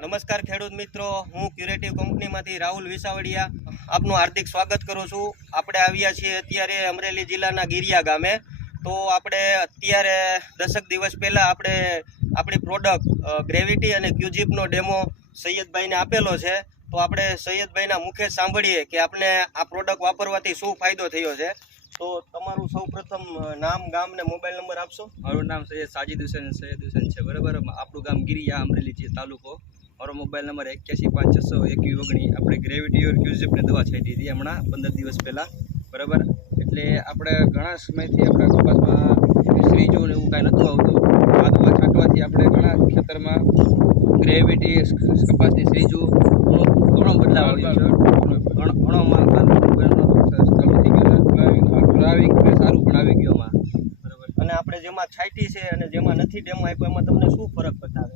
નમસ્કાર ખેડૂત મિત્રો, હું ક્યુરેટિવ કંપનીમાંથી રાહુલ વિસાવડિયા. આપનું હાર્દિક સ્વાગત કરું છું. આપણે આવ્યા છીએ અત્યારે અમરેલી જિલ્લાના ગિરિયા ગામે. તો આપણે અત્યારે દસક દિવસ પહેલાં આપણે આપણી પ્રોડક્ટ ગ્રેવિટી અને ક્યુજીપનો ડેમો સૈયદભાઈને આપેલો છે. તો આપણે સૈયદભાઈના મુખે સાંભળીએ કે આપણે આ પ્રોડક્ટ વાપરવાથી શું ફાયદો થયો છે. તો તમારું સૌ પ્રથમ નામ, ગામ ને મોબાઈલ નંબર આપશો? મારું નામ સૈયદ સાજીદ હુસેન સૈયદ હુસેન છે. બરાબર? આપણું ગામ ગિરિયા, અમરેલી જે તાલુકો. મારો મોબાઈલ નંબર એક્યાસી પાંચ છસો એકવી ઓગણી. આપણે ગ્રેવિટી ઓર ક્યુઝિપની દવા છાંટી દીધી હમણાં પંદર દિવસ પહેલાં. બરાબર? એટલે આપણે ઘણા સમયથી આપણા કપાસમાં શ્રીજું ને એવું કાંઈ નહોતું આવતું. આ દવા છાંટવાથી આપણે ઘણા ખેતરમાં ગ્રેવિટી કપાસની શ્રીજો ઘણો બદલાવ આવ્યો છે. ઘણોમાં ચાલુ ગયો સારું પણ આવી ગયું બરાબર. અને આપણે જેમાં છાંટી છે અને જેમાં નથી ડેમો આપ્યો એમાં તમને શું ફરક બતાવે?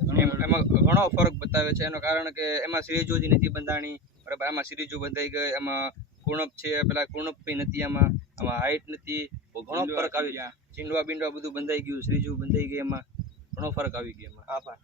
એમ- એમાં ઘણો ફરક બતાવે છે. એનું કારણ કે એમાં સિરીજો જ નથી બંધાણી બરાબર? આમાં સિરીજો બંધાઈ ગઈ એમાં કુણપ છે પેલા કુણપ બી નથી આમાં આમાં હાઈટ નથી. ઘણો ફરક આવી ગયા ચીંડવા બીંડવા બધું બંધાઈ ગયું સિરીજો બંધાઈ ગઈ એમાં. ઘણો ફરક આવી ગયો એમાં. આભાર.